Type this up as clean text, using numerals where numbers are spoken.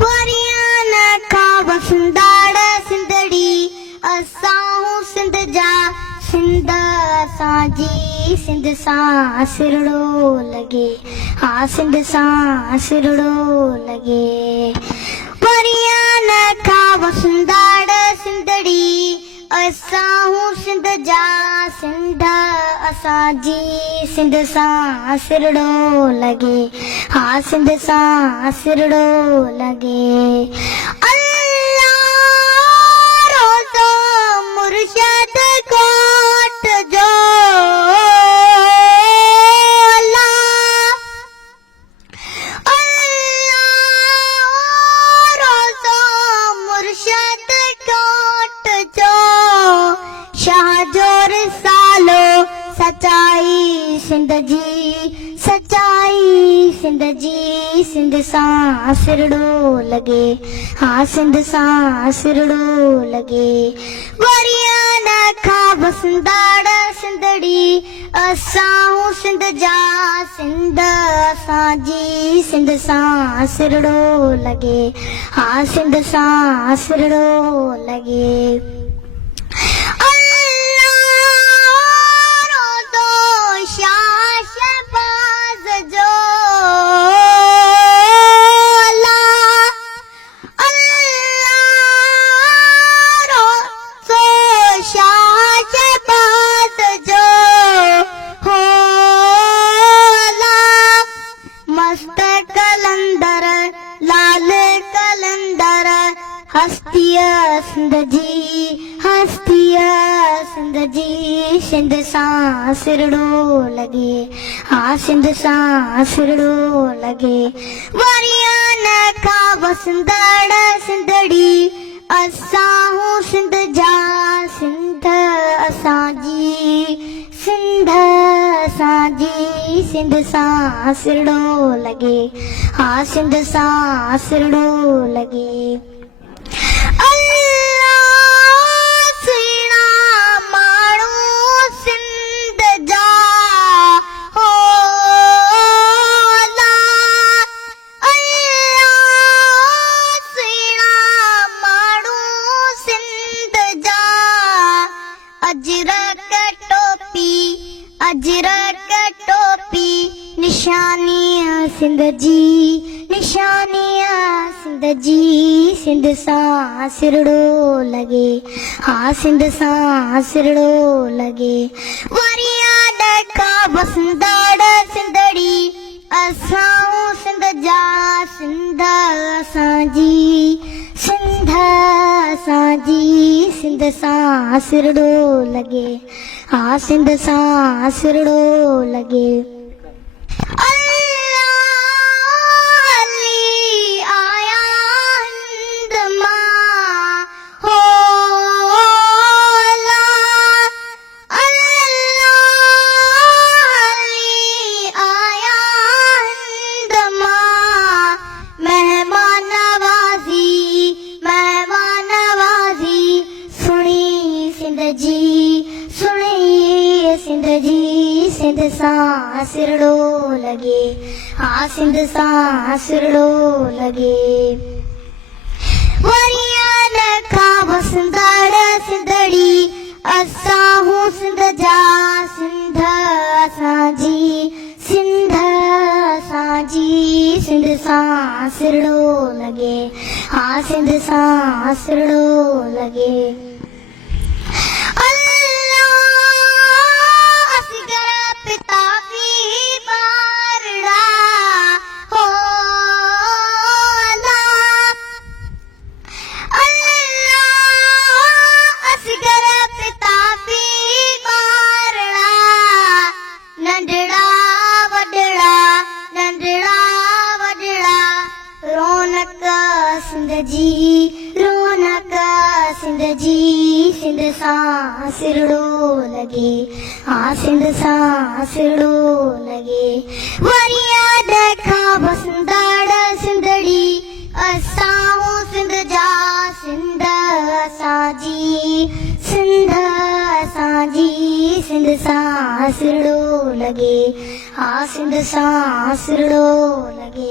वरियान खां वसंदाड़ सिंधड़ी असां सिंध जा सिंध असांजी सिंध सां सिरड़ो लॻे हा सिंध सां सिरड़ो लॻे वरियान खां वसंदाड़ सिंधड़ी असां सिंध जा सिंध असांजी सिंध सां सिरड़ो लॻे हा सिंध सां सिरड़ो लॻे अल्लाह रोज़ो मुर्शद कोट जो सचाई सिंध जी सचाई सिंध जी सिंध सां सिरड़ो लॻे हा सिंध सां सिरड़ो लॻे वरियान खां वसंदाड़ सिंधड़ी असां सिंध जा सिंध असांजी सिंध सां सिरड़ो लॻे हा सिंध सां सिरड़ो लॻे सिंध जी सिंध सां सिरड़ो लॻे हा सिंध सां सिरड़ो लॻे वरियान खां वसंदाड़ सिंधड़ी असां सिंध जा सिंध असांजी सिंध असांजी सिंध सां सिरड़ो लॻे हा सिंध सां सिरड़ो लॻे अजरक टोपी निशानी सिंध जी निशानी सिंध जी सिंध सां सिरड़ो लॻे हा सिंध सां सिरड़ो लॻे वरियान खां वसंदाड़ सिंधड़ी असां सिंध जा सिंध असांजी सिंध असांजी सिंध सां सिरड़ो लॻे हा सिंध सां सिरड़ो लॻे सिंध सां सिरड़ो लॻे हा सिंध सां सिरड़ो लॻे वरियान खां वसंदाड़ सिंधड़ी असां सिंध जा सिंध असांजी सिंध असांजी सिंध सां सिरड़ो लॻे हा सिंध सां सिरड़ो लॻे सिंध जी सिंध सां सिरड़ो लॻे हा सिंध सां सिरड़ो लॻे वरियान खां वसंदाड़ सिंधड़ी असां सिंध जा सिंध असांजी सिंध असांजी सिंध सां सिरड़ो लॻे हा सिंध सां सिरड़ो लॻे